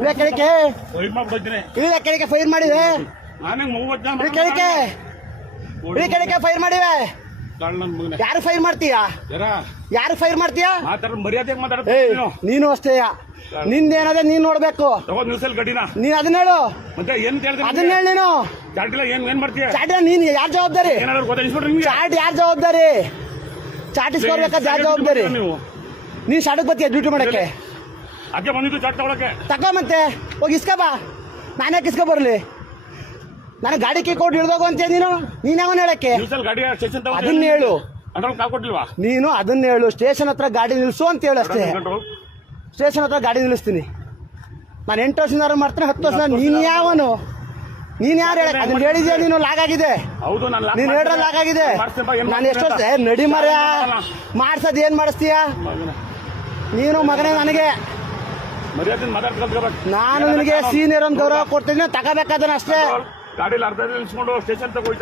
ಇದೇ ಕಡೆಗೆ ಫೈರ್ ಮಾಡ್ಬಿಡ್ತೀನಿ. ಇದೇ ಕಡೆಗೆ ಫೈರ್ ಮಾಡಿವೆ. ನಾನೇ 30 ಜನ ಈ ಕಡೆಗೆ ಈ ಕಡೆಗೆ ಫೈರ್ ಮಾಡಿವೆ. ನನ್ನ ಮಗನೇ. ಯಾರು ಫೈರ್ ಮಾಡ್ತೀಯಾ? ಯಾರ ಯಾರು ಫೈರ್ ಮಾಡ್ತೀಯಾ? ಮಾತಾಡ ಮರ್ಯಾದೆ ಏ ಮಾತಾಡ್ತೀನಿ. ನೀನು ಅಷ್ಟೇ. ನಿಂದೇನದ ನೀನ್ ನೋಡ್ಬೇಕು. ತಗೋ ನ್ಯೂಸಲ್ಲಿ ಗಡಿನ ನೀನ್ ಅದನ್ನ ಹೇಳು. ಮತ್ತೆ ಏನ್ ಹೇಳ್ತೀನಿ? ಅದನ್ನ ಹೇಳಿ ನೀನು. ಚಾಟಿಲ್ಲ ಏನ್ ಮಾಡ್ತೀಯ? ಚಾಟ್ ನೀನ್ ಯಾರು ಜವಾಬ್ದಾರಿ? ಏನಾದ್ರು ಗೊತ್ತಾಗಿಸ್ಬಿಟ್ರೆ ನಿಮ್ಗೆ ಚಾಟ್ ಯಾರು ಜವಾಬ್ದಾರಿ? ಚಾಟಿಸ್ಕೊಡ್ಬೇಕಾದ ಯಾರು ಜವಾಬ್ದಾರಿ? ನೀವು ನೀನ್ ಶಾಟಕ್ ಬರ್ತೀಯ ಡ್ಯೂಟಿ ಮಾಡಕ್ಕೆ? ಅಕ್ಕೆ ಬಂದಿದ್ದು ಚಾಟ್ ತಗೊಳಕ್ಕೆ. ತಗೋ ಮತ್ತೆ ಹೋಗಿ ಇಸ್ಕೊ ಬಾ. ನಾನೇ ಇಸ್ಕೊ ಬರ್ಲಿ? ನನಗೆ ಗಾಡಿ ಕೈ ಕೊಟ್ಟು ಹಿಡ್ದೋಗು ಅಂತ ನೀನು ಯಾವನ್ ಹೇಳಕ್ಕೆ? ನ್ಯೂಸಲ್ಲಿ ಗಾಡಿ ಸ್ಟೇಷನ್ ಅದನ್ನ ಹೇಳು. ಅದ್ರಲ್ಲಿ ಕಾಲ್ ಕೊಟ್ಟಿಲ್ವಾ? ನೀನು ಅದನ್ನ ಹೇಳು. ಸ್ಟೇಷನ್ ಹತ್ರ ಗಾಡಿ ನಿಲ್ಸು ಅಂತ ಹೇಳು ಅಷ್ಟೇ. ಸ್ಟೇಷನ್ ಹತ್ರ ಗಾಡಿ ನಿಲ್ಲಿಸ್ತೀನಿ. ನಾನು 8 ವರ್ಷದಿಂದ ಮಾಡ್ತೀನಿ, 10 ವರ್ಷ. ನೀನು ಯಾವನು? ನೀನು ಯಾರು ಹೇಳಕ್? ಅದನ್ನ ಹೇಳಿದ್ಯಾ ನೀನು? ಲಾಗ್ ಆಗಿದೆ. ಹೌದು ನೀನು ಹೇಳ್ರ ಲಾಗ್ ಆಗಿದೆ. ನಾನು ಎಷ್ಟು ವರ್ಷ ನಡಿ ಮರ್ಯ ಮಾಡ್ಸೋದು ಏನ್ ಮಾಡಿಸ್ತೀಯ ನೀನು ಮಗನೇ? ನನಗೆ ಮರ್ಯಾದೆ ಮಾತಾಡ್ಬೇಕು. ನಾನು ನಿನಗೆ ಸೀನಿಯರ್ ಒಂದು ಗೌರವ ಕೊಡ್ತೀನಿ, ತಗೋಬೇಕಾದನ್ನ ಅಷ್ಟೇ. ಗಾಡಿಯಲ್ಲಿ ಅರ್ಧ ನಿಲ್ಸ್ಕೊಂಡು ಸ್ಟೇಷನ್ ತಗೋಯ್ತಾರೆ.